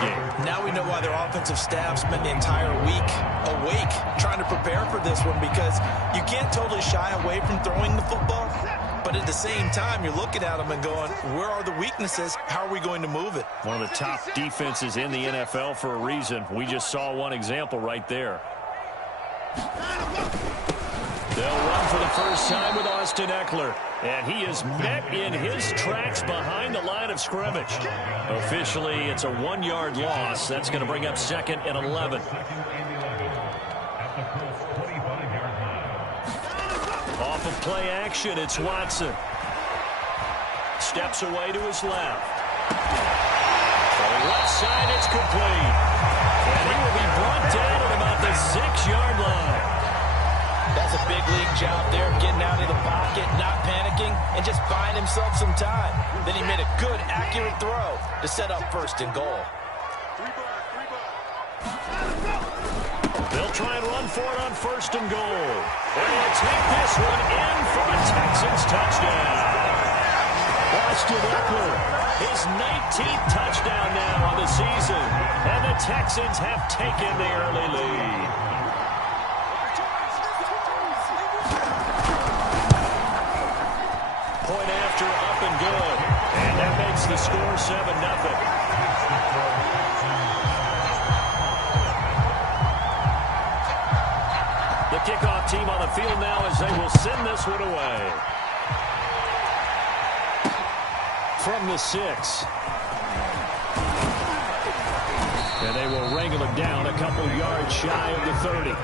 game. Now we know why their offensive staff spent the entire week awake trying to prepare for this one, because you can't totally shy away from throwing the football, but at the same time, you're looking at them and going, where are the weaknesses? How are we going to move it? One of the top defenses in the NFL for a reason. We just saw one example right there. They'll run for the first time with Austin Eckler. And he is met in his tracks behind the line of scrimmage. Officially, it's a 1-yard loss. That's going to bring up 2nd and 11. Off of play action, it's Watson. Steps away to his left. To the left side, it's complete. And he will be brought down at about the 6-yard line. That's a big league job there, getting out of the pocket, not panicking, and just buying himself some time. Then he made a good, accurate throw to set up 1st and goal. They'll try and run for it on 1st and goal. They'll take this one in for a Texans touchdown. Austin Eckler, his 19th touchdown now on the season. And the Texans have taken the early lead. Point after, up and good. And that makes the score 7-0. The kickoff team on the field now as they will send this one away. From the 6. And they will wrangle it down a couple yards shy of the 30.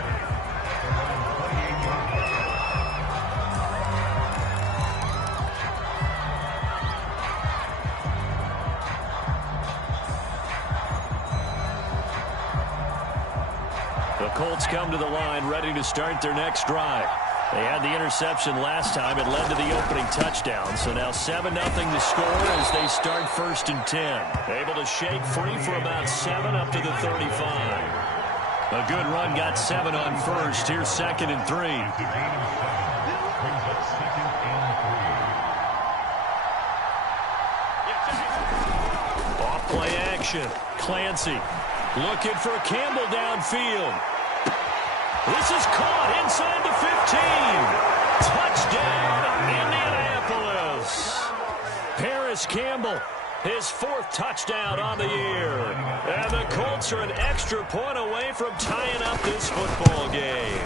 The Colts come to the line ready to start their next drive. They had the interception last time. It led to the opening touchdown. So now 7-0 the score as they start 1st and 10. Able to shake free for about 7 up to the 35. A good run got 7 on 1st. Here's 2nd and 3. Off play action. Clancy looking for Campbell downfield. This is caught inside the 15. Touchdown, Indianapolis. Paris Campbell, his 4th touchdown on the year. And the Colts are an extra point away from tying up this football game.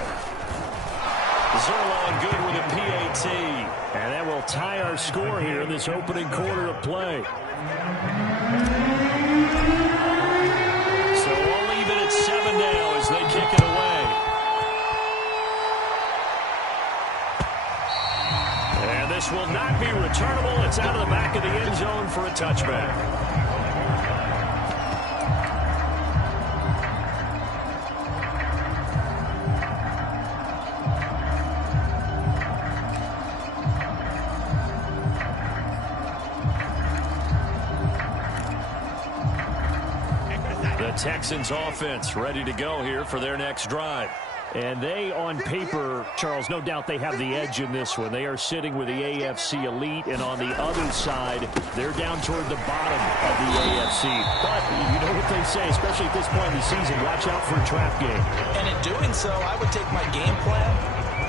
Zerlon good with a PAT. And that will tie our score here in this opening quarter of play. So we'll leave it at 7 now as they kick it away. And this will not be returnable. It's out of the back of the end zone for a touchback. The Texans offense ready to go here for their next drive. And they, on paper, Charles, no doubt they have the edge in this one. They are sitting with the AFC elite, and on the other side, they're down toward the bottom of the AFC. But you know what they say, especially at this point in the season, watch out for a trap game. And in doing so, I would take my game plan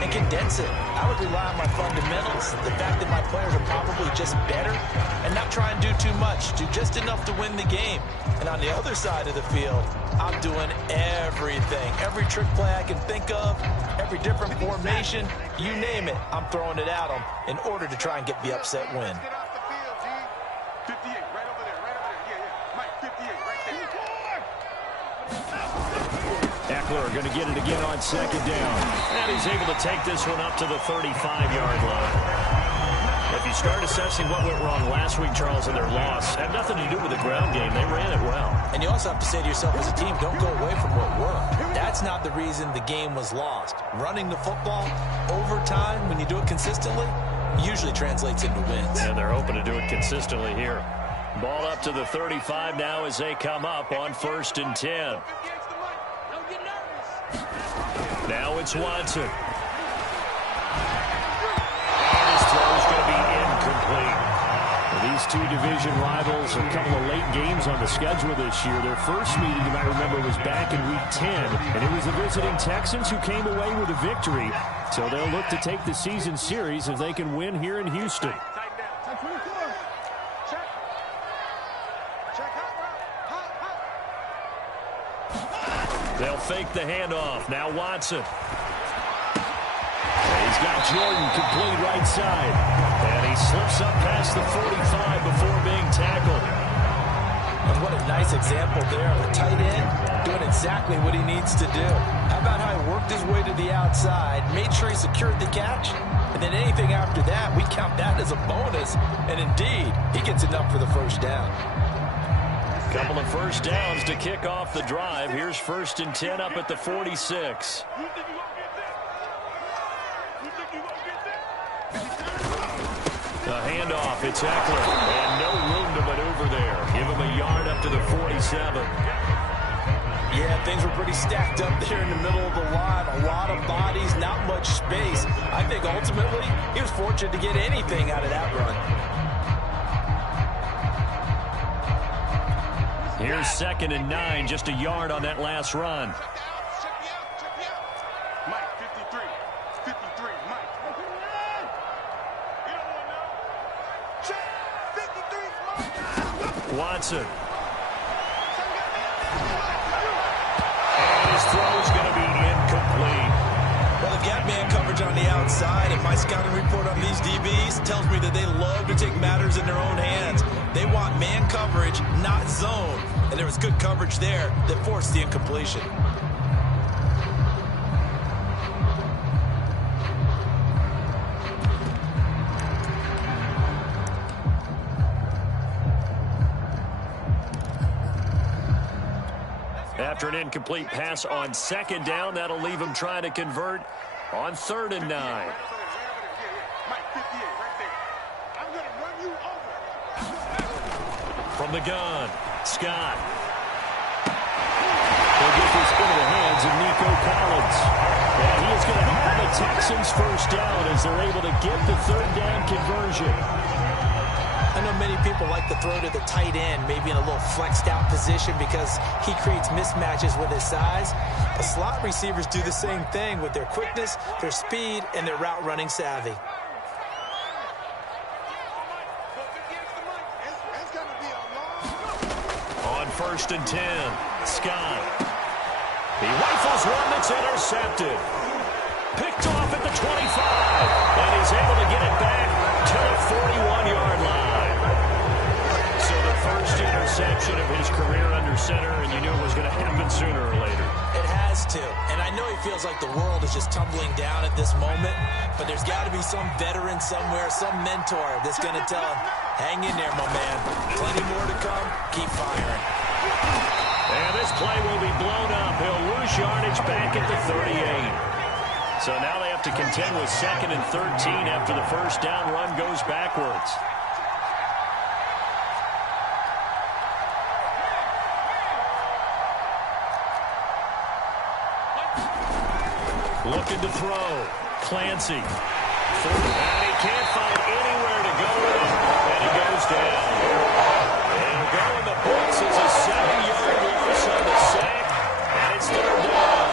and condense it. I would rely on my fundamentals, the fact that my players are probably just better, and not try and do too much, do just enough to win the game. And on the other side of the field, I'm doing everything. Every trick play I can think of, every different formation, you name it, I'm throwing it at them in order to try and get the upset win. Eckler going to get it again on 2nd down. And he's able to take this one up to the 35-yard line. If you start assessing what went wrong last week, Charles, in their loss, had nothing to do with the ground game. They ran it well. And you also have to say to yourself as a team, don't go away from what worked. That's not the reason the game was lost. Running the football over time, when you do it consistently, usually translates into wins. And they're hoping to do it consistently here. Ball up to the 35 now as they come up on 1st and 10. Now it's Watson. And his throw is going to be incomplete. The These two division rivals, a couple of late games on the schedule this year. Their first meeting, you might remember, was back in Week 10, and it was the visiting Texans who came away with a victory. So they'll look to take the season series if they can win here in Houston. They'll fake the handoff. Now Watson. He's got Jordan complete right side. And he slips up past the 45 before being tackled. And what a nice example there of a tight end doing exactly what he needs to do. How about how he worked his way to the outside, made sure he secured the catch, and then anything after that, we count that as a bonus. And indeed, he gets enough for the first down. Couple of first downs to kick off the drive. Here's 1st and 10 up at the 46. The handoff, it's Eckler, and no room to maneuver there. Give him a yard up to the 47. Yeah, things were pretty stacked up there in the middle of the line. A lot of bodies, not much space. I think ultimately he was fortunate to get anything out of that run. Here's 2nd and 9, just a yard on that last run. Mike, 53, 53, Mike. You don't want to know? Check, 53, Watson. And his throw's going to be incomplete. Well, they've got man coverage on the outside, and my scouting report on these DBs tells me that they love to take matters in their own hands. They want man coverage, not zone. And there was good coverage there that forced the incompletion. After an incomplete pass on 2nd down, that'll leave him trying to convert on 3rd and 9. Mike, 58, right there. I'm going to run you over. From the gun, Scott. They'll get this into the hands of Nico Collins. And he is going to have the Texans first down as they're able to get the 3rd down conversion. I know many people like to throw to the tight end, maybe in a little flexed out position because he creates mismatches with his size. But slot receivers do the same thing with their quickness, their speed, and their route running savvy. On 1st and 10, Scott. He rifles one that's intercepted. Picked off at the 25. And he's able to get it back to the 41-yard line. So the first interception of his career under center, and you knew it was going to happen sooner or later. It has to. And I know he feels like the world is just tumbling down at this moment, but there's got to be some veteran somewhere, some mentor that's going to tell him, hang in there, my man. Plenty more to come. Keep firing. And this play will be blown up. He'll lose yardage back at the 38. So now they have to contend with 2nd and 13 after the first down run goes backwards. Looking to throw. Clancy. And he can't find anywhere to go with it. And he goes down. He'll go in the books as a 7-yard loss on the sack. And it's 3rd down.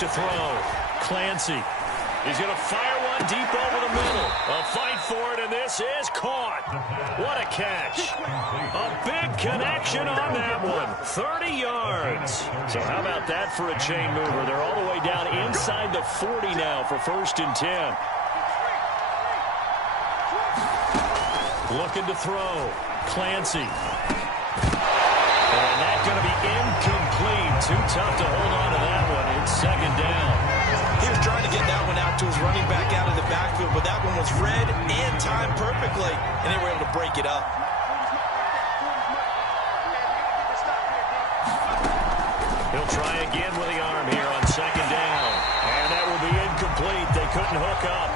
To throw. Clancy. He's going to fire one deep over the middle. A fight for it, and this is caught. What a catch. A big connection on that one. 30 yards. So how about that for a chain mover? They're all the way down inside the 40 now for 1st and 10. Looking to throw. Clancy. And that's going to be incomplete. Too tough to hold on to that one. It's 2nd down. He was trying to get that one out to his running back out of the backfield, but that one was read and timed perfectly, and they were able to break it up. He'll try again with the arm here on 2nd down. And that will be incomplete. They couldn't couldn't hook up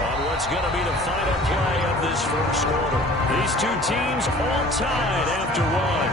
on what's going to be the final play of this first quarter. These two teams all tied after one.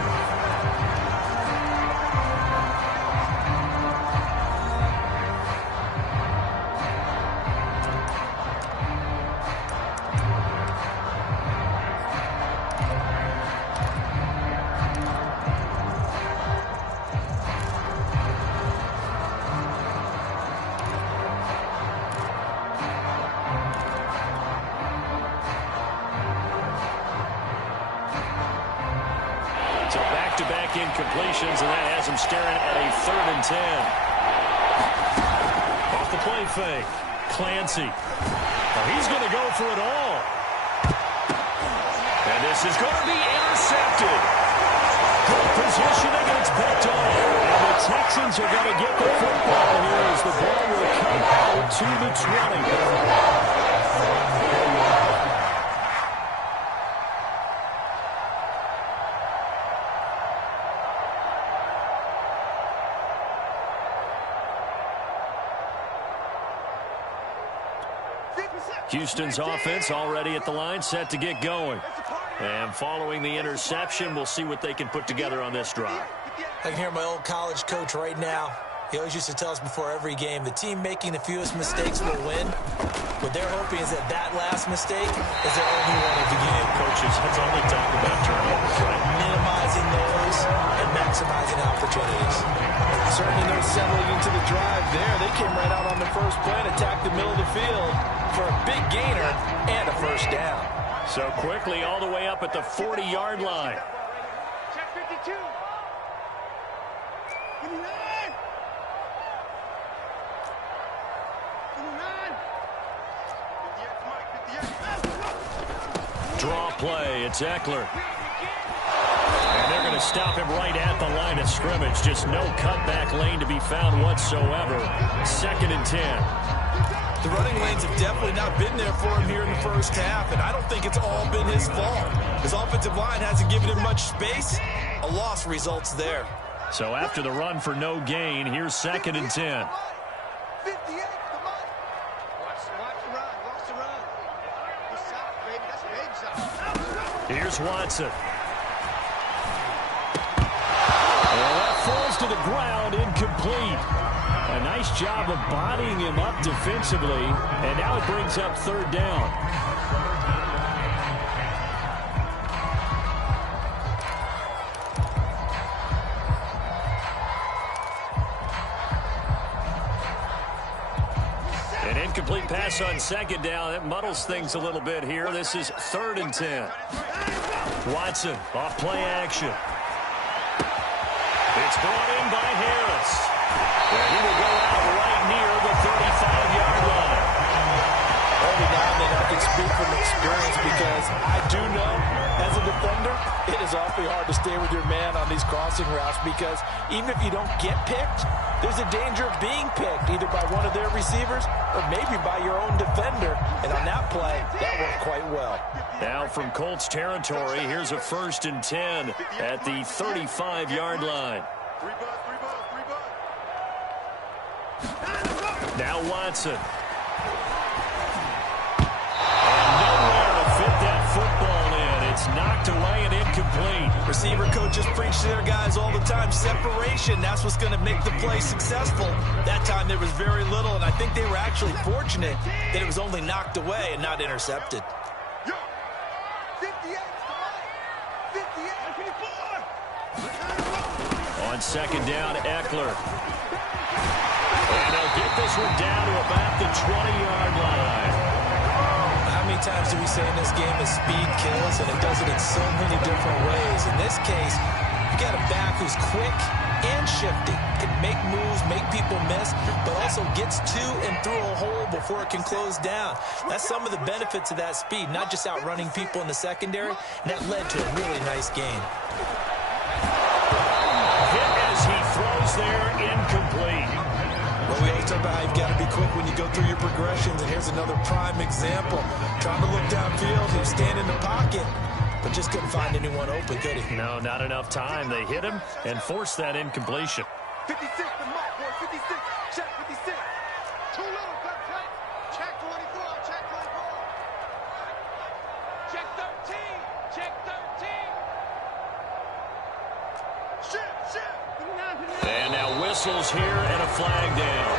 So back-to-back incompletions, and that has him staring at a 3rd and 10. Off the play fake. Clancy. Well, he's going to go for it all. And this is going to be intercepted. Good positioning, and it's picked off. And the Texans are going to get the football here as the ball will come out to the 20. Houston's offense already at the line, set to get going. And following the interception, we'll see what they can put together on this drive. I can hear my old college coach right now. He always used to tell us before every game, the team making the fewest mistakes will win. What they're hoping is that that last mistake is their only one of the game. Coaches, that's all they talk about, turnovers, right? Minimizing those and maximizing opportunities. Certainly no settling into the drive there. They came right out on the first play and attacked the middle of the field for a big gainer and a first down. So quickly all the way up at the 40-yard line. Check 52. 59. 59. 58. Draw play. It's Eckler. And they're going to stop him right at the line of scrimmage. Just no cutback lane to be found whatsoever. 2nd and 10. The running lanes have definitely not been there for him here in the first half, and I don't think it's all been his fault. His offensive line hasn't given him much space. A loss results there. So after the run for no gain, here's 2nd and 10. 58, come on. Watch the run. Watch the run. Good shot, baby. That's a big shot. Here's Watson. Well, that falls to the ground, incomplete. A nice job of bodying him up defensively, and now it brings up 3rd down. An incomplete pass on 2nd down. That muddles things a little bit here. This is 3rd and 10. Watson off play action. It's brought in by Harris. And he will go out right near the 35-yard line. Every now and then I can speak from experience because I do know as a defender it is awfully hard to stay with your man on these crossing routes because even if you don't get picked, there's a danger of being picked either by one of their receivers or maybe by your own defender. And on that play, that worked quite well. Now from Colts territory, here's a 1st and 10 at the 35-yard line. Now Watson. And nowhere to fit that football in. It's knocked away and incomplete. Receiver coaches preach to their guys all the time. Separation, that's what's going to make the play successful. That time there was very little, and I think they were actually fortunate that it was only knocked away and not intercepted. 58, come on. 58, 54. On 2nd down, Eckler. And they'll get this one down to about the 20-yard line. How many times do we say in this game that speed kills, and it does it in so many different ways? In this case, you got a back who's quick and shifty, can make moves, make people miss, but also gets to and through a hole before it can close down. That's some of the benefits of that speed, not just outrunning people in the secondary, and that led to a really nice game. Hit as he throws there, incomplete. Well, we always talk about how you've got to be quick when you go through your progressions, and here's another prime example. Trying to look downfield, he was standing in the pocket, but just couldn't find anyone open, could he? No, not enough time. They hit him and forced that incompletion. 56, the mark, boy, 56. Check 56. Too little, good play. Check 24, check 24. Check 13, check 13. Shoot. And now whistles here and a flag down.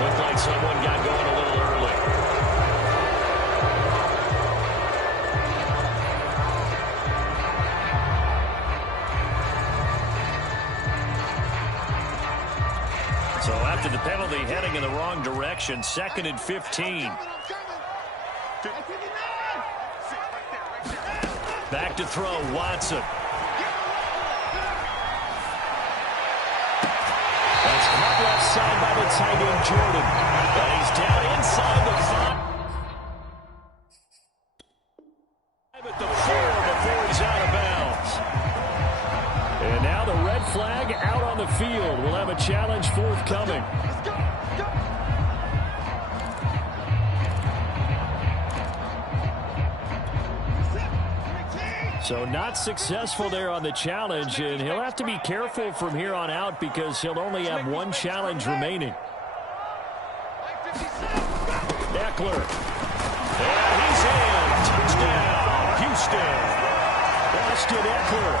Looked like someone got going a little early. So after the penalty, heading in the wrong direction, 2nd and 15. Back to throw, Watson. That's caught left side by the tight end, Jordan. But he's down inside the 5 at the 4 before he's out of bounds. And now the red flag out on the field. We'll have a challenge forthcoming. So not successful there on the challenge, and he'll have to be careful from here on out because he'll only have one challenge remaining. Eckler. And he's in. Touchdown, Houston. Austin Eckler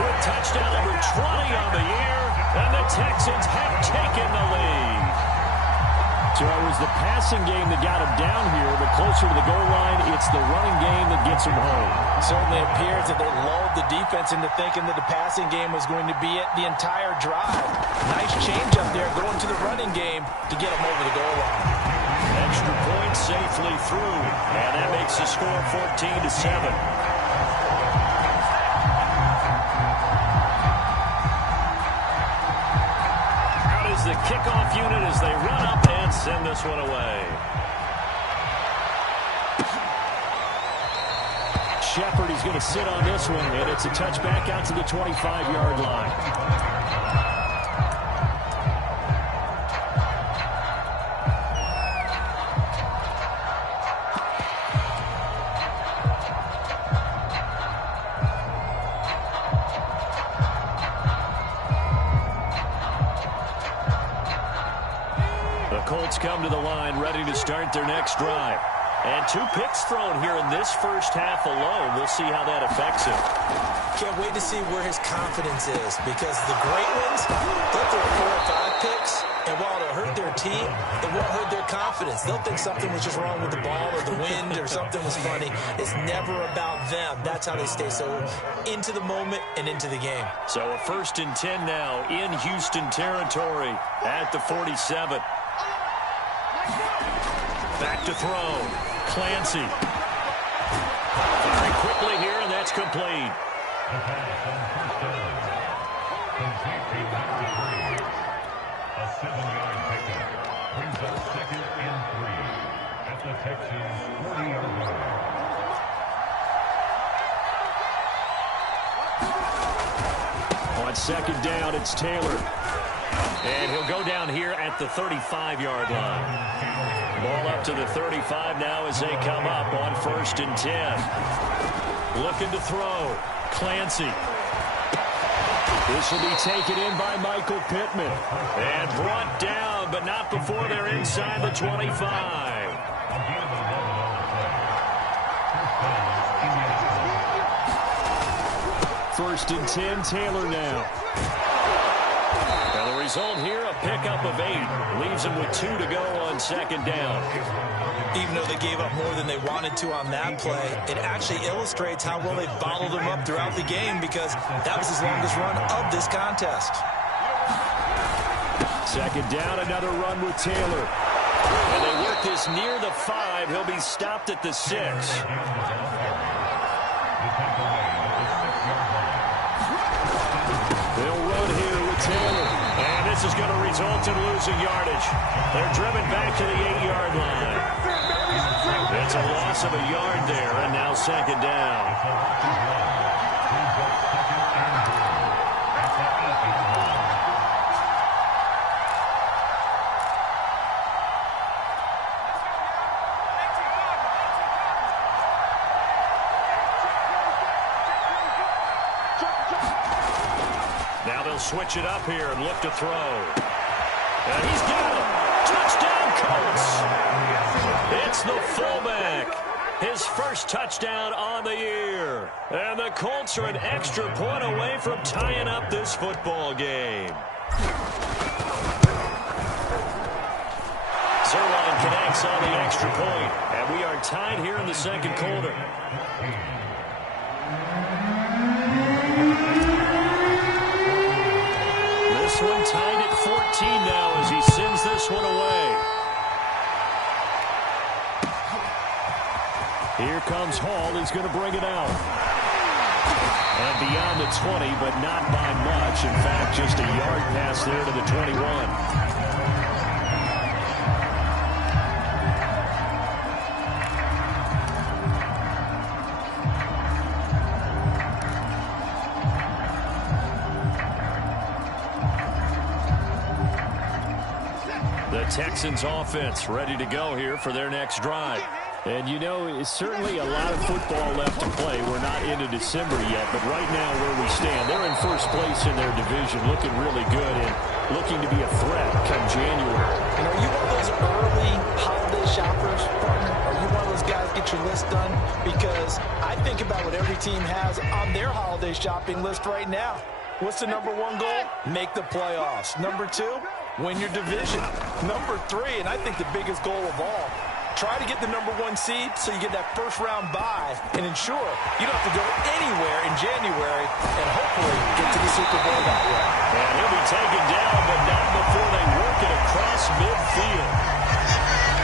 with touchdown number 20 on the year, and the Texans have taken the lead. So it was the passing game that got him down here, but closer to the goal line, it's the running game that gets him home. Certainly appears that they lulled the defense into thinking that the passing game was going to be it the entire drive. Nice change up there going to the running game to get him over the goal line. Extra point safely through, and that makes the score 14-7. The kickoff unit as they run up and send this one away. Shepard is going to sit on this one, and it's a touchback out to the 25-yard line. Colts come to the line ready to start their next drive. And 2 picks thrown here in this first half alone. We'll see how that affects him. Can't wait to see where his confidence is, because the great ones, they'll throw 4 or 5 picks, and while it'll hurt their team, it won't hurt their confidence. They'll think something was just wrong with the ball or the wind or something was funny. It's never about them. That's how they stay so into the moment and into the game. So a 1st and 10 now in Houston territory at the 47. Back to throw. Clancy. Very quickly here, and that's complete. A 7-yard pickup brings up 2nd and 3 at the Texans' 40-yard line. On 2nd down, it's Taylor. And he'll go down here at the 35-yard line. Ball up to the 35 now as they come up on 1st and 10. Looking to throw. Clancy. This will be taken in by Michael Pittman. And brought down, but not before they're inside the 25. 1st and 10, Taylor now. And the result here, a pickup of 8. Leaves them with 2 to go on 2nd down. Even though they gave up more than they wanted to on that play, it actually illustrates how well they bottled them up throughout the game, because that was his longest run of this contest. 2nd down, another run with Taylor. And they work this near the 5. He'll be stopped at the 6. They'll run here with Taylor. And this is going to result in losing yardage. They're driven back to the 8-yard line. It's a loss of a yard there, and now 2nd down. Now they'll switch it up here and look to throw. And he's got him. Touchdown, Colts. It's the fullback. His first touchdown on the year. And the Colts are an extra point away from tying up this football game. Zerline connects on the extra point, and we are tied here in the second quarter. This one tied at 14 now as he sends this one away. Here comes Hall. He's going to bring it out. And beyond the 20, but not by much. In fact, just a yard pass there to the 21. The Texans offense ready to go here for their next drive. And, you know, it's certainly a lot of football left to play. We're not into December yet, but right now where we stand, they're in first place in their division, looking really good and looking to be a threat come January. And are you one of those early holiday shoppers, partner? Are you one of those guys get your list done? Because I think about what every team has on their holiday shopping list right now. What's the number one goal? Make the playoffs. Number two, win your division. Number three, and I think the biggest goal of all, try to get the number one seed so you get that first-round bye and ensure you don't have to go anywhere in January and hopefully get to the Super Bowl that way. And he'll be taken down, but not before they work it across midfield.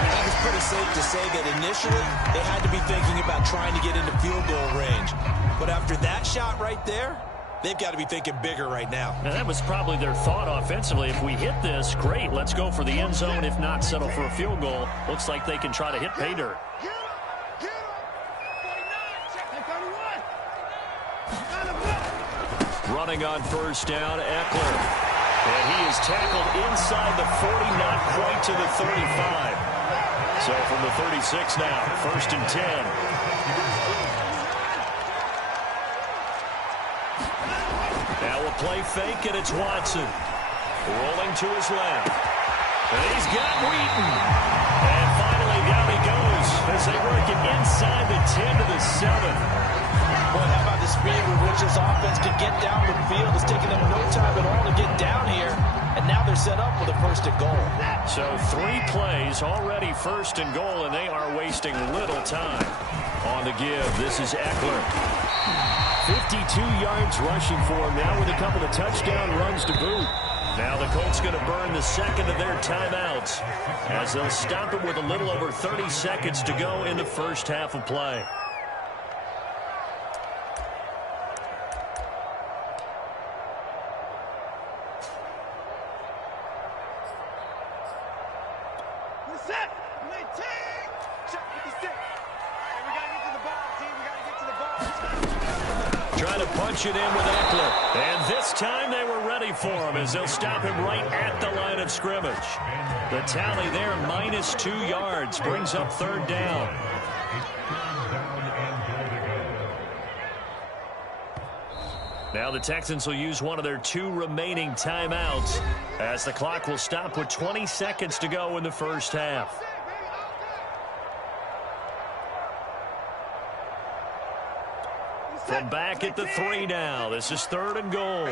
I think it's pretty safe to say that initially they had to be thinking about trying to get into field goal range. But after that shot right there, they've got to be thinking bigger right now. And that was probably their thought offensively. If we hit this, great. Let's go for the end zone. If not, settle for a field goal. Looks like they can try to hit pay dirt. Running on first down, Eckler. And he is tackled inside the 40, not quite to the 35. So from the 36 now, 1st and 10. Now a play fake, and it's Watson. Rolling to his left. And he's got Wheaton. And finally down he goes as they work it inside the 10 to the 7. Boy, how about the speed with which this offense can get down the field? It's taking them no time at all to get down here. And now they're set up with a 1st and goal. So 3 plays already 1st and goal, and they are wasting little time on the give. This is Eckler. 52 yards rushing for him now with a couple of touchdown runs to boot. Now the Colts going to burn the second of their timeouts as they'll stop it with a little over 30 seconds to go in the first half of play. Trying to punch it in with Eckler. And this time they were ready for him as they'll stop him right at the line of scrimmage. The tally there, -2 yards, brings up 3rd down. Now the Texans will use one of their 2 remaining timeouts as the clock will stop with 20 seconds to go in the first half. From back at the 3 now. This is 3rd and goal.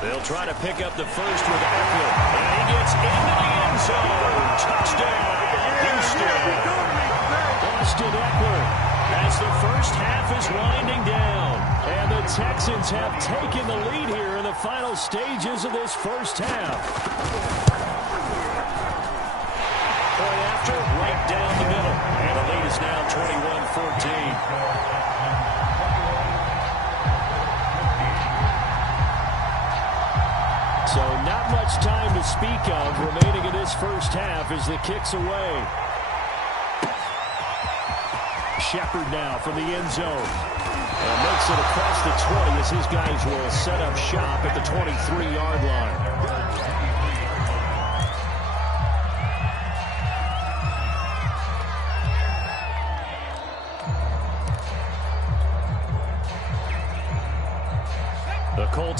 They'll try to pick up the first with Eckler. And he gets into the end zone. Touchdown, Houston. Austin Eckler as the first half is winding down. And the Texans have taken the lead here in the final stages of this first half. Point after, right down the middle. And the lead is now 21-14. So not much time to speak of remaining in this first half as the kick's away. Shepard now from the end zone. And makes it across the 20 as his guys will set up shop at the 23-yard line.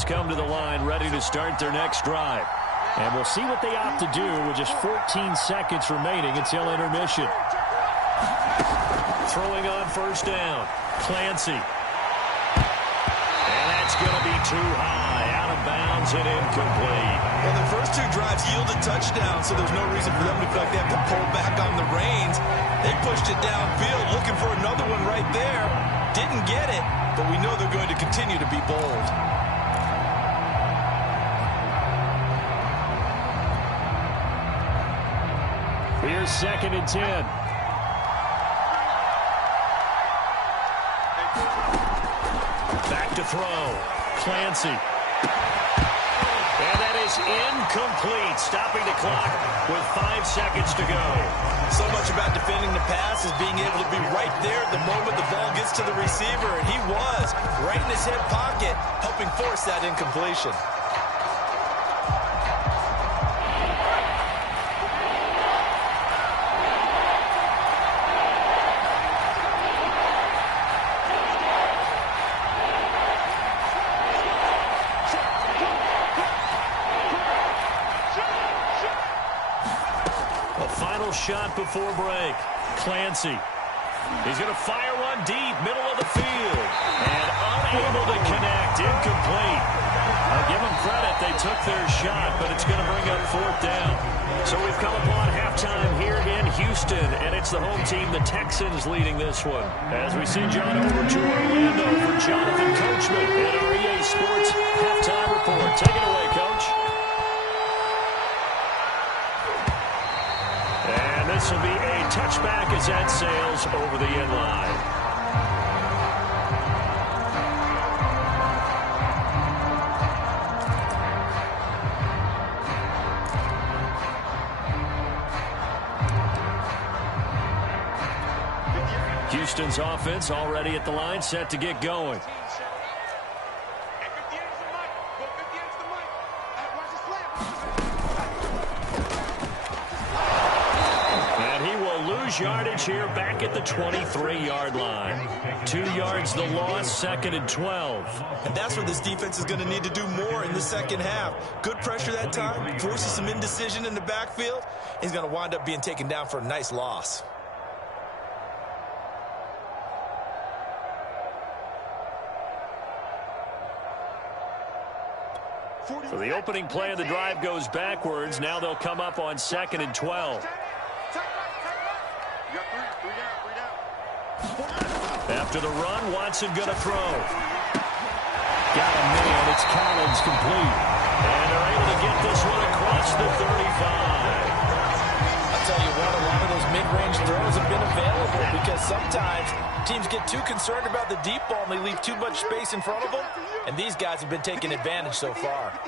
come to the line ready to start their next drive. And we'll see what they opt to do with just 14 seconds remaining until intermission. Throwing on first down, Clancy. And that's going to be too high, out of bounds and incomplete. Well, the first two drives yielded touchdowns, so there's no reason for them to feel like they have to pull back on the reins. They pushed it downfield, looking for another one right there. Didn't get it, but we know they're going to continue to be bold. Here's 2nd and 10. Back to throw. Clancy. And that is incomplete, stopping the clock with 5 seconds to go. So much about defending the pass is being able to be right there at the moment the ball gets to the receiver, and he was right in his hip pocket, helping force that incompletion. Shot before break. Clancy. He's going to fire one deep, middle of the field. And unable to connect. Incomplete. I'll give them credit. They took their shot, but it's going to bring up 4th down. So we've come upon halftime here in Houston, and it's the home team, the Texans, leading this one. As we send John over to Orlando for Jonathan Coachman at our EA Sports Halftime Report. Take it away, Coach. This will be a touchback as that sails over the end line. Houston's offense already at the line, set to get going. Yardage here back at the 23-yard line. 2 yards the loss, 2nd and 12. And that's where this defense is going to need to do more in the second half. Good pressure that time, forces some indecision in the backfield. He's going to wind up being taken down for a nice loss. So the opening play of the drive goes backwards. Now they'll come up on 2nd and 12. After the run, Watson going to throw. Got a man. It's Collins complete. And they're able to get this one across the 35. I'll tell you what, a lot of those mid-range throws have been available because sometimes teams get too concerned about the deep ball and they leave too much space in front of them. And these guys have been taking advantage so far.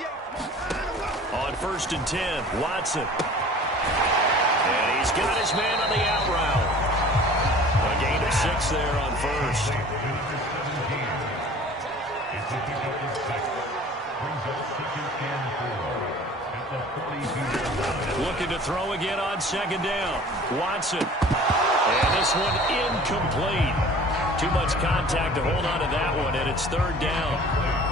On 1st and 10, Watson. And he's got his man on the out route. A gain of 6 there on 1st. Looking to throw again on 2nd down. Watson. And this one incomplete. Too much contact to hold on to that one, and it's 3rd down.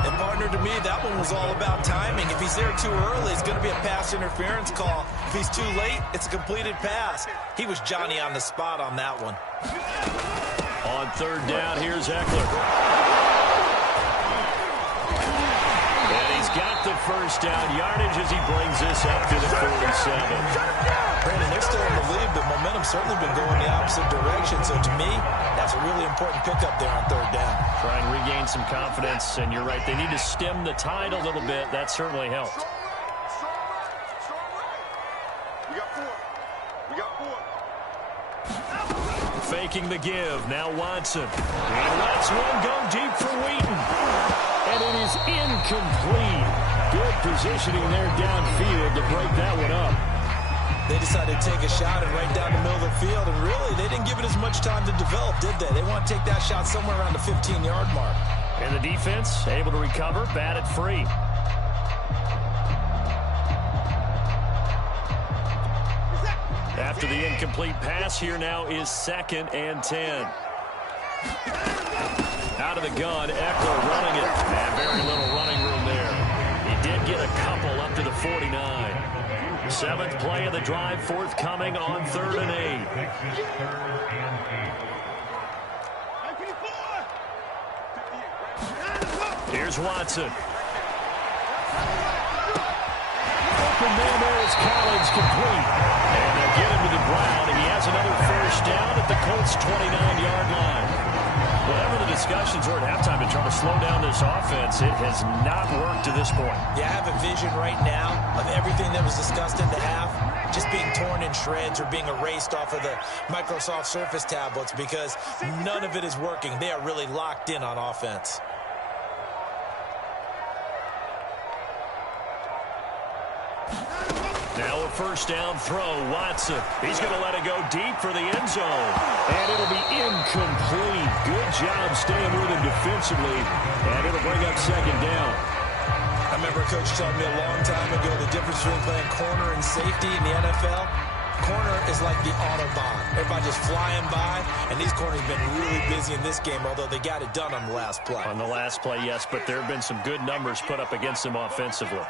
And partner, to me, that one was all about timing. If he's there too early, it's going to be a pass interference call. If he's too late, it's a completed pass. He was Johnny on the spot on that one. On 3rd down, here's Eckler. And he's got the 1st down yardage as he brings this up to the 47. Brandon, they're still in the lead, but momentum's certainly been going the opposite direction. So to me, that's a really important pickup there on 3rd down. Try and regain some confidence, and you're right. They need to stem the tide a little bit. That certainly helped. We got 4. We got 4. Faking the give. Now Watson. He lets one go deep for Wheaton. And it is incomplete. Good positioning there downfield to break that one up. They decided to take a shot and right down the middle of the field, and really, they didn't give it as much time to develop, did they? They want to take that shot somewhere around the 15-yard mark. And the defense able to recover, bat it free. After the incomplete pass, here now is 2nd and 10. Out of the gun, Eckler running it. And very little running room there. 49. Seventh play of the drive forthcoming on 3rd and 8. Texas 3rd and 8. Here's Watson. Open man there is Collins, complete. And they'll get him to the ground, and he has another first down at the Colts' 29-yard line. Whatever the discussions were at halftime to try to slow down this offense, it has not worked to this point. Yeah, I have a vision right now of everything that was discussed in the half just being torn in shreds or being erased off of the Microsoft Surface tablets because none of it is working. They are really locked in on offense. Now a first down throw, Watson. He's going to let it go deep for the end zone. And it'll be incomplete. Good job staying with him defensively. And it'll bring up second down. I remember a coach told me a long time ago the difference between playing corner and safety in the NFL. Corner is like the Autobahn. Everybody just flying by, and these corners have been really busy in this game, although they got it done on the last play. On the last play, yes, but there have been some good numbers put up against them offensively.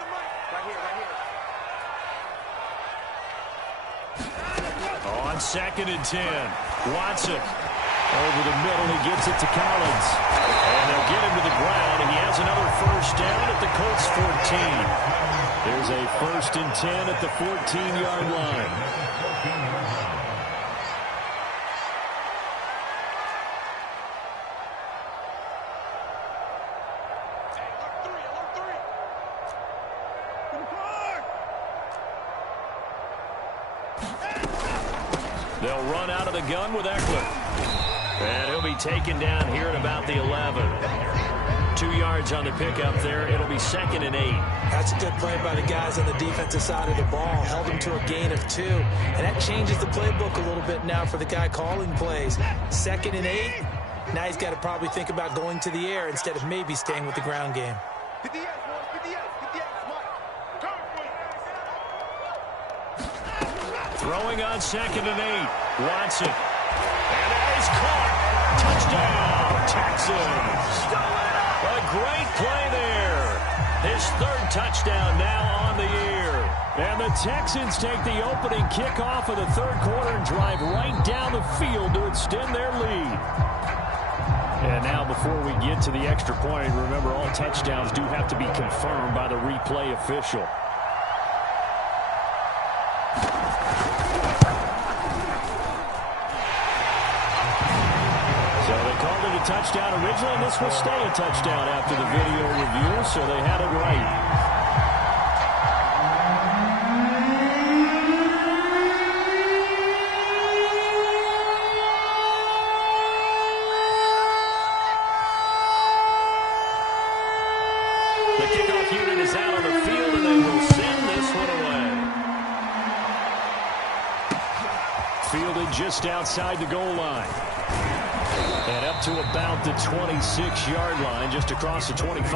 On 2nd and 10, Watson over the middle. He gets it to Collins. And they'll get him to the ground, and he has another first down at the Colts 14. There's a 1st and 10 at the 14-yard line. They'll run out of the gun with Eckler. And he'll be taken down here at about the 11. 2 yards on the pickup there. It'll be 2nd and 8. That's a good play by the guys on the defensive side of the ball. Held them to a gain of 2. And that changes the playbook a little bit now for the guy calling plays. 2nd and 8. Now he's got to probably think about going to the air instead of maybe staying with the ground game. Throwing on 2nd and 8. Watson. And that is caught. Touchdown, Texans. A great play there. His 3rd touchdown now on the year. And the Texans take the opening kickoff of the 3rd quarter and drive right down the field to extend their lead. And now before we get to the extra point, remember all touchdowns do have to be confirmed by the replay official. Touchdown originally, and this will stay a touchdown after the video review, so they had it right. The kickoff unit is out on the field, and they will send this one away. Fielded just outside the goal line. And up to about the 26-yard line, just across the 25.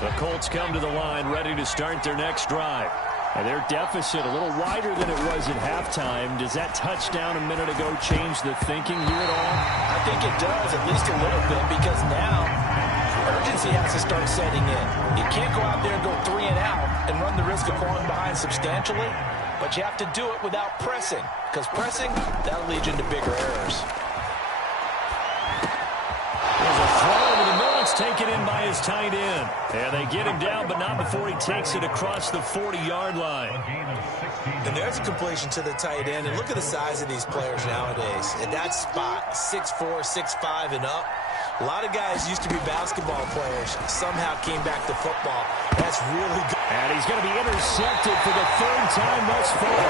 The Colts come to the line, ready to start their next drive. And their deficit a little wider than it was at halftime. Does that touchdown a minute ago change the thinking here at all? I think it does, at least a little bit, because now urgency has to start setting in. You can't go out there and go 3 and out and run the risk of falling behind substantially, but you have to do it without pressing, because pressing, that'll lead you into bigger errors. There's a throw over the middle. It's taken in by his tight end. And they get him down, but not before he takes it across the 40-yard line. And there's a completion to the tight end. And look at the size of these players nowadays. At that spot, 6'4", 6'5", and up. A lot of guys used to be basketball players, somehow came back to football. That's really good. And he's going to be intercepted for the 3rd time thus far.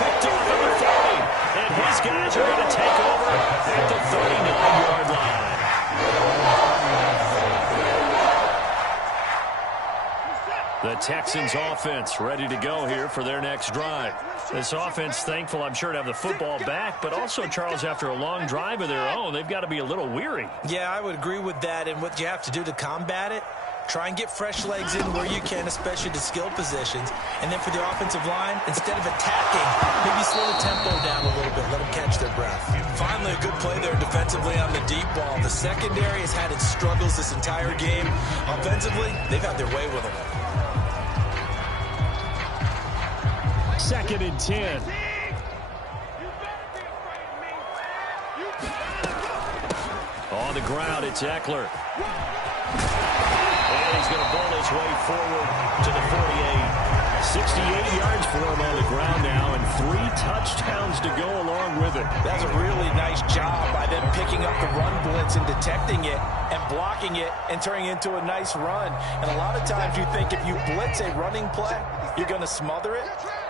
Picked off at the 30. And his guys are going to take over at the 39-yard line. The Texans offense ready to go here for their next drive. This offense thankful, I'm sure, to have the football back, but also, Charles, after a long drive of their own, they've got to be a little weary. Yeah, I would agree with that, and what you have to do to combat it Try and get fresh legs in where you can, especially to skill positions. And then for the offensive line, instead of attacking, maybe slow the tempo down a little bit. Let them catch their breath. Finally, a good play there defensively on the deep ball. The secondary has had its struggles this entire game. Offensively, they've had their way with them. 2nd and 10. On the ground, it's Eckler. And he's going to ball his way forward to the 48. 68 yards for him on the ground now, and 3 touchdowns to go along with it. That's a really nice job by them picking up the run blitz and detecting it and blocking it and turning it into a nice run. And a lot of times you think if you blitz a running play, you're going to smother it.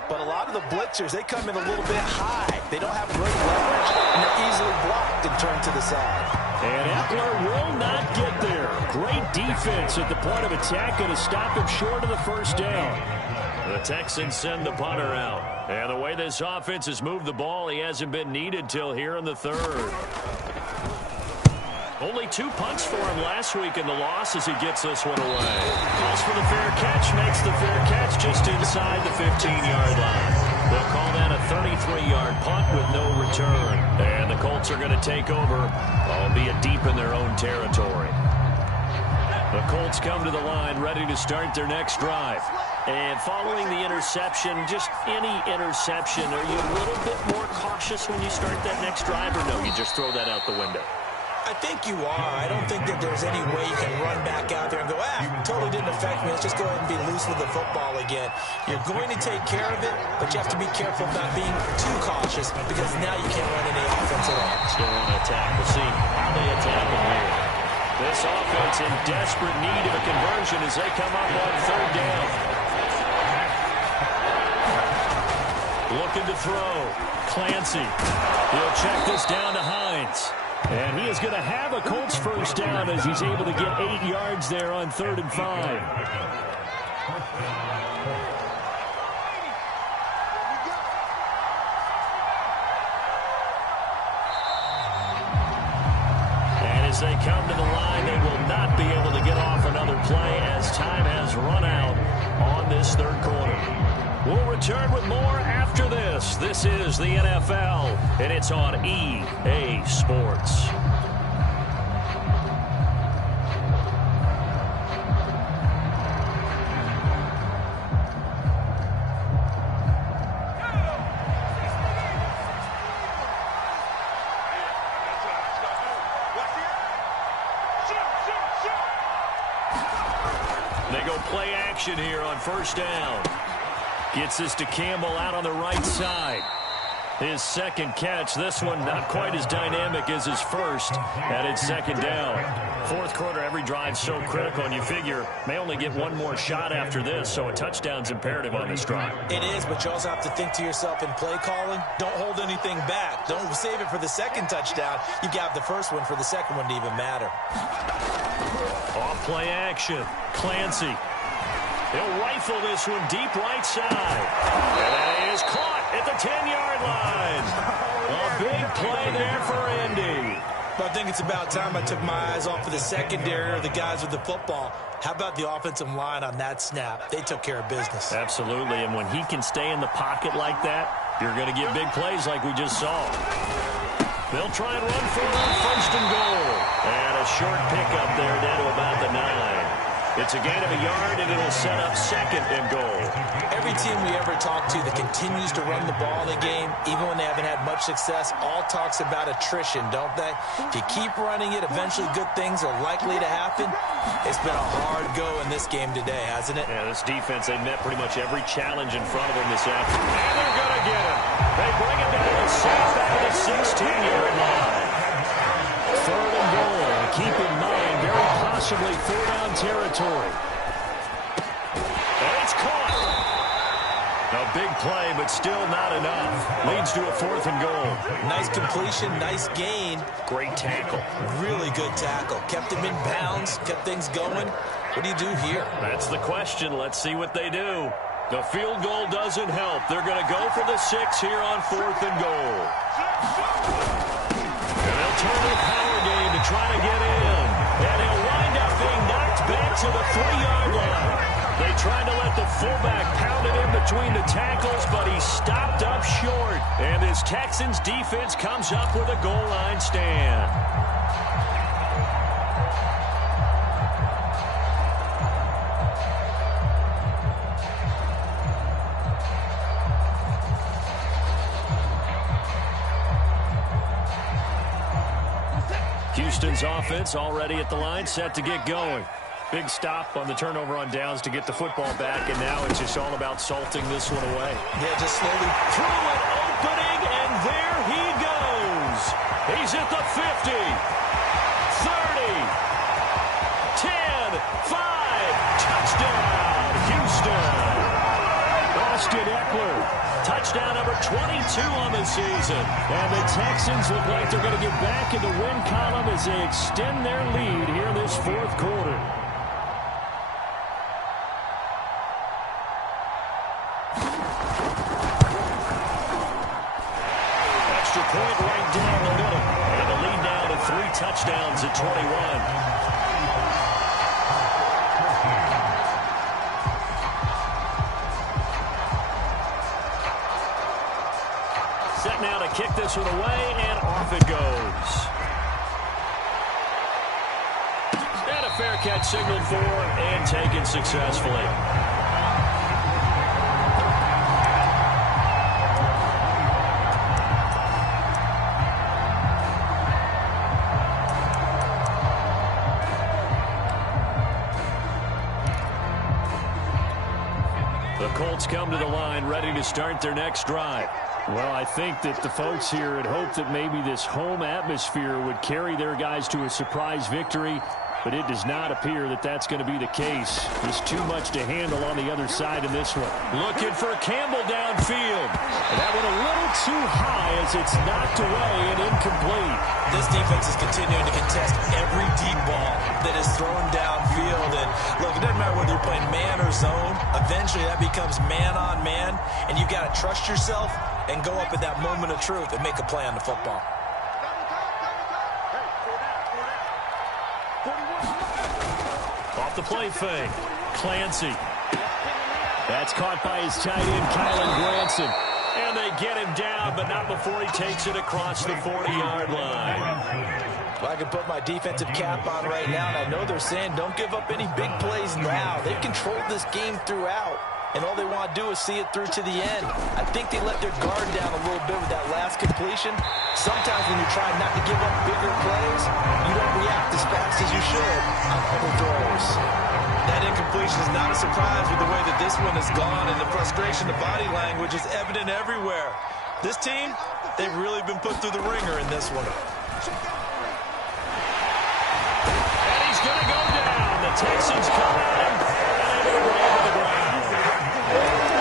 But a lot of the blitzers, they come in a little bit high. They don't have great leverage, and they're easily blocked and turned to the side. And Eckler will not get there. Great defense at the point of attack, going to stop him short of the first down. The Texans send the punter out. And the way this offense has moved the ball, he hasn't been needed till here in the 3rd. Only 2 punts for him last week in the loss as he gets this one away. Calls for the fair catch, makes the fair catch just inside the 15-yard line. They'll call that a 33-yard punt with no return. And the Colts are going to take over, albeit deep in their own territory. The Colts come to the line ready to start their next drive. And following the interception, just any interception, are you a little bit more cautious when you start that next drive, or no, you just throw that out the window? I think you are. I don't think that there's any way you can run back out there and go, totally didn't affect me. Let's just go ahead and be loose with the football again. You're going to take care of it, but you have to be careful about being too cautious because now you can't run any offense at all. Still on attack. We'll see how they attack him here. This offense in desperate need of a conversion as they come up on 3rd down. Looking to throw. Clancy. He'll check this down to Hines. And he is going to have a Colts first down as he's able to get 8 yards there on 3rd and 5. And as they come to the line, they will not be able to get off another play as time has run out on this 3rd quarter. We'll return with more after this. This is the NFL, and it's on EA Sports. They go play action here on 1st down. Gets this to Campbell out on the right side. His 2nd catch. This one not quite as dynamic as his first at its 2nd down. 4th quarter, every drive so critical, and you figure may only get one more shot after this, so a touchdown's imperative on this drive. It is, but you also have to think to yourself in play calling, don't hold anything back. Don't save it for the 2nd touchdown. You got the first one for the 2nd one to even matter. Off play action. Clancy. He'll rifle this one deep right side. And that is caught at the 10-yard line. A big play there for Indy. But I think it's about time I took my eyes off of the secondary or the guys with the football. How about the offensive line on that snap? They took care of business. Absolutely, and when he can stay in the pocket like that, you're going to get big plays like we just saw. They'll try and run for it on 1st and goal. And a short pickup there down to about the 9. It's a gain of a yard, and it'll set up 2nd and goal. Every team we ever talk to that continues to run the ball in the game, even when they haven't had much success, all talks about attrition, don't they? If you keep running it, eventually good things are likely to happen. It's been a hard go in this game today, hasn't it? Yeah, this defense, they met pretty much every challenge in front of them this afternoon. And they're going to get him. They bring him down and safe out of the 16-yard line. 3rd and goal. Keep in mind, very possibly 4-down territory. And it's caught. A big play, but still not enough. Leads to a 4th and goal. Nice completion, nice gain. Great tackle. Really good tackle. Kept him in bounds, kept things going. What do you do here? That's the question. Let's see what they do. The field goal doesn't help. They're going to go for the 6 here on 4th and goal. And they'll turn to the power game to try to get in. And he'll wind up being knocked back to the 3-yard line. They tried to let the fullback pound it in between the tackles, but he stopped up short. And this Texans defense comes up with a goal line stand. Houston's offense already at the line, set to get going. Big stop on the turnover on downs to get the football back, and now it's just all about salting this one away. Yeah, just slowly through an opening, and there he goes. He's at the 50, 30, 10, 5, touchdown, Houston. Austin Eckler, touchdown number 22 on the season. And the Texans look like they're going to get back in the win column as they extend their lead here in this fourth quarter. Extra point right down the middle. And the lead now to 3 touchdowns at 21. Set now to kick this one away, and off it goes. And a fair catch signaled for and taken successfully. The Colts come to the line ready to start their next drive. Well, I think that the folks here had hoped that maybe this home atmosphere would carry their guys to a surprise victory, but it does not appear that that's going to be the case. There's too much to handle on the other side in this one. Looking for Campbell downfield. And that went a little too high as it's knocked away and incomplete. This defense is continuing to contest every deep ball that is thrown downfield. And look, it doesn't matter whether you're playing man or zone. Eventually that becomes man on man, and you got to trust yourself and go up at that moment of truth and make a play on the football. Off the play fake, Clancy. That's caught by his tight end, Kylan Granson. And they get him down, but not before he takes it across the 40-yard line. Well, I can put my defensive cap on right now, and I know they're saying don't give up any big plays now. They've controlled this game throughout, and all they want to do is see it through to the end. I think they let their guard down a little bit with that last completion. Sometimes when you're trying not to give up bigger plays, you don't react as fast as you should on other throws. That incompletion is not a surprise with the way that this one has gone, and the frustration, the body language is evident everywhere. This team, they've really been put through the ringer in this one. And he's going to go down. The Texans come at him, and they move him to the ground.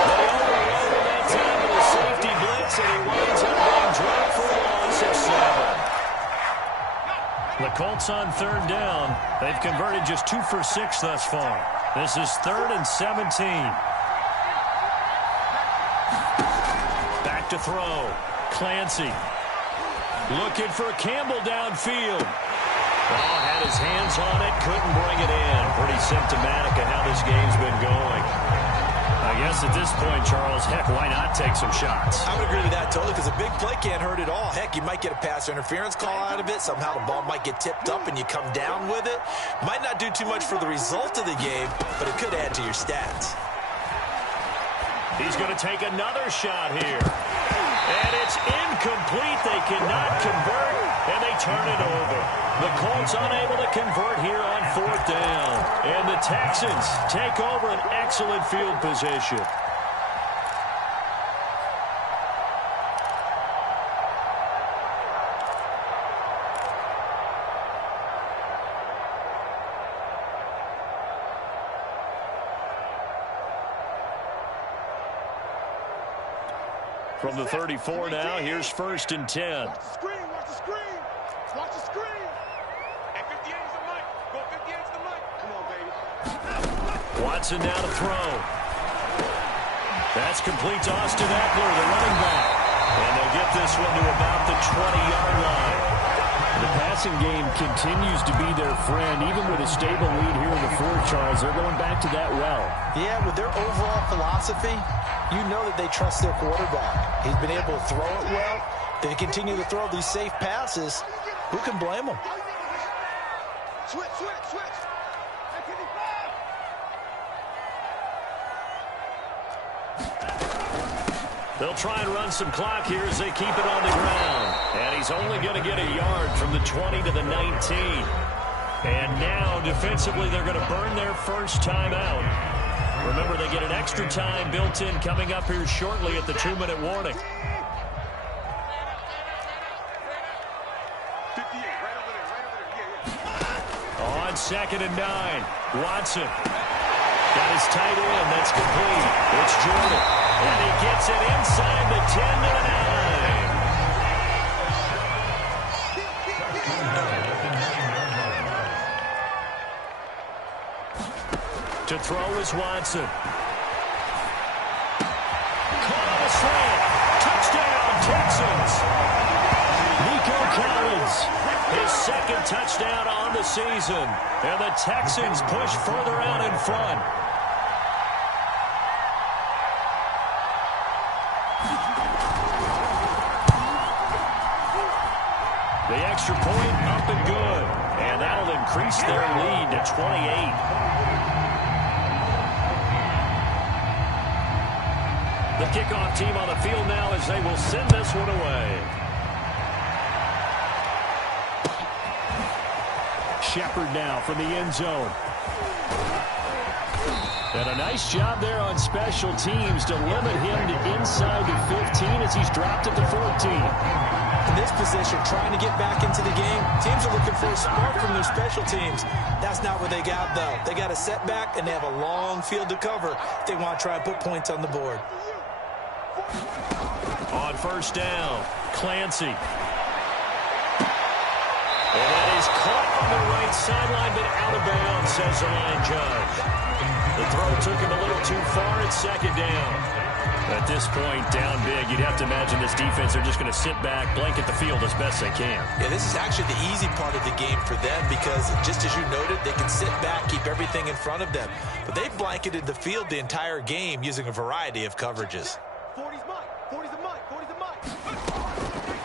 They overload him that time with a safety blitz, and he winds up being dropped for a loss of 7. The Colts on third down. They've converted just 2 for 6 thus far. This is 3rd and 17. Back to throw. Clancy. Looking for Campbell downfield. Oh, had his hands on it, couldn't bring it in. Pretty symptomatic of how this game's been going. I guess at this point, Charles, heck, why not take some shots? I would agree with that totally, because a big play can't hurt at all. Heck, you might get a pass interference call out of it. Somehow the ball might get tipped up and you come down with it. Might not do too much for the result of the game, but it could add to your stats. He's going to take another shot here. And it's incomplete. They cannot convert, and they turn it over. The Colts unable to convert here on 4th down. And the Texans take over an excellent field position. From the 34 now, here's 1st and 10. Watch the screen, watch the screen. Watch the screen. At 58 is the mic. Go 58 is the mic. Come on, baby. Watson now to throw. That's complete to Austin Eckler, the running back. And they'll get this one to about the 20-yard line. The pass passing game continues to be their friend. Even with a stable lead here in the fourth, Charles, they're going back to that well. Yeah, with their overall philosophy, you know that they trust their quarterback. He's been able to throw it well. They continue to throw these safe passes. Who can blame them? Switch. They'll try and run some clock here as they keep it on the ground. And he's only going to get a yard from the 20 to the 19. And now, defensively, they're going to burn their first timeout. Remember, they get an extra time built in coming up here shortly at the 2-minute warning. On 2nd and 9, Watson. Got his tight end. That's complete. It's Jordan. And he gets it inside the 10 to the 9. To throw is Watson. Caught on a slant. Touchdown, Texans. Nico Collins, his second touchdown on the season. And the Texans push further out in front. The extra point up and good. And that'll increase their lead to 28. The kickoff team on the field now as they will send this one away. Shepard now from the end zone. And a nice job there on special teams to limit him to inside the 15 as he's dropped at the 14. In this position, trying to get back into the game, teams are looking for a spark from their special teams. That's not what they got, though. They got a setback, and they have a long field to cover if they want to try and put points on the board. On first down, Clancy. And that is caught on the right sideline, but out of bounds, says the line judge. The throw took him a little too far at 2nd down. At this point, down big, you'd have to imagine this defense are just going to sit back, blanket the field as best they can. Yeah, this is actually the easy part of the game for them because, just as you noted, they can sit back, keep everything in front of them. But they've blanketed the field the entire game using a variety of coverages. 40's mine. 40's a mine. 40's a mine.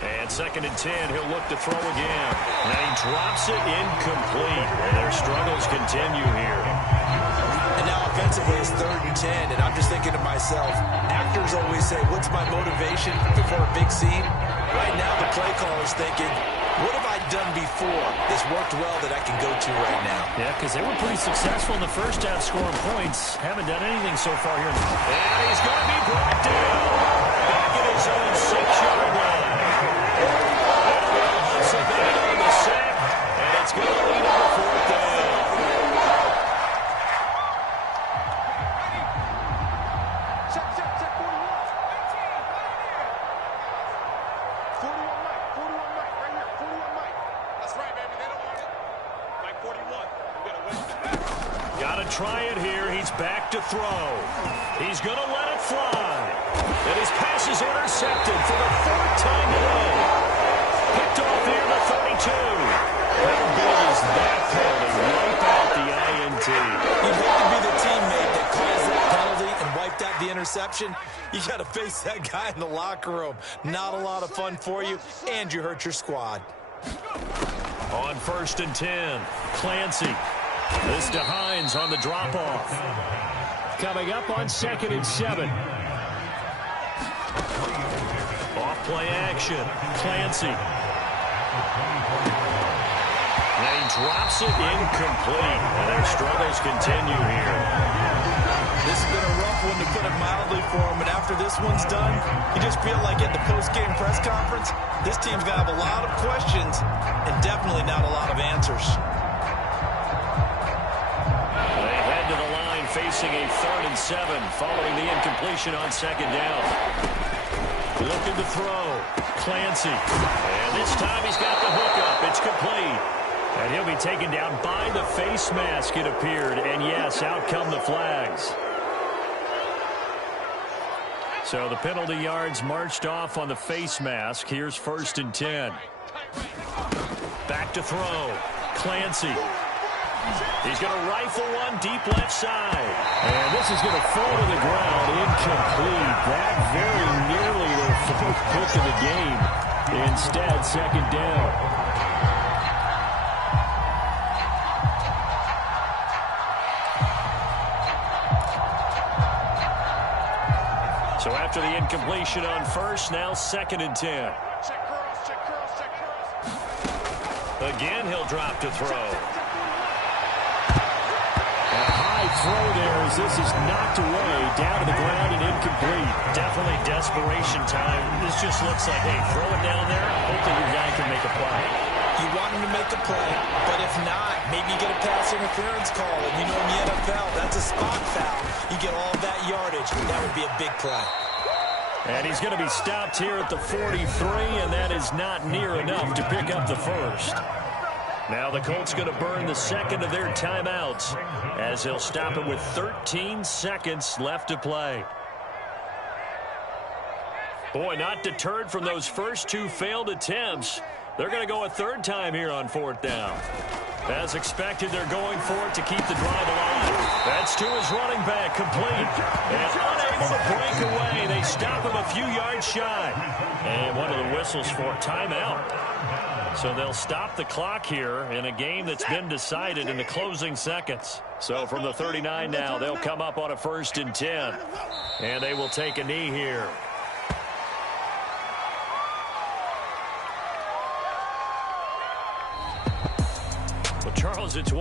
And 2nd and 10, he'll look to throw again. And he drops it incomplete. And their struggles continue here. And now offensively it's 3rd and 10, and I'm just thinking to myself, actors always say, what's my motivation before a big scene? Right now the play caller's thinking, what have I done before that's worked well that I can go to right now? Yeah, because they were pretty successful in the first half scoring points. Haven't done anything so far here. And he's going to be brought down. Back at his own 6-yard line. That'll be offensive back on the sack, and it's going to lead on the 4th down. Try it here. He's back to throw. He's going to let it fly. And his pass is intercepted for the 4th time today. Picked off near the 32. How big is that penalty? Wipe out the INT. You'd hate to be the teammate that calls that penalty and wiped out the interception. You got to face that guy in the locker room. Not a lot of fun for you, and you hurt your squad. On 1st and 10, Clancy. This to Hines on the drop-off. Coming up on 2nd and 7. Off-play action. Clancy. And he drops it incomplete. And their struggles continue here. This has been a rough one, to put it mildly, for him. And after this one's done, you just feel like at the post-game press conference, this team's going to have a lot of questions and definitely not a lot of answers. Facing a 3rd and 7 following the incompletion on 2nd down. Looking to throw. Clancy. And this time he's got the hookup. It's complete. And he'll be taken down by the face mask, it appeared. And yes, out come the flags. So the penalty yards marched off on the face mask. Here's 1st and 10. Back to throw. Clancy. He's going to rifle one deep left side. And this is going to fall to the ground. Incomplete. That very nearly their fourth pick of the game. Instead, second down. So after the incompletion on first, now 2nd and 10. Again, he'll drop to throw. A high throw there as this is knocked away, down to the ground and incomplete. Definitely desperation time. This just looks like, hey, throw it down there. Hope that your guy can make a play. You want him to make a play, but if not, maybe you get a pass interference call. And you know in the NFL, that's a spot foul. You get all that yardage. That would be a big play. And he's going to be stopped here at the 43, and that is not near enough to pick up the first. Now the Colts going to burn the second of their timeouts as they'll stop it with 13 seconds left to play. Boy, not deterred from those first 2 failed attempts. They're going to go a third time here on 4th down. As expected, they're going for it to keep the drive alive. That's to his running back, complete. And unable to break away. They stop him a few yards shy. And one of the whistles for timeout. So they'll stop the clock here in a game that's been decided in the closing seconds. So from the 39 now, they'll come up on a 1st and 10. And they will take a knee here. Well, Charles, it's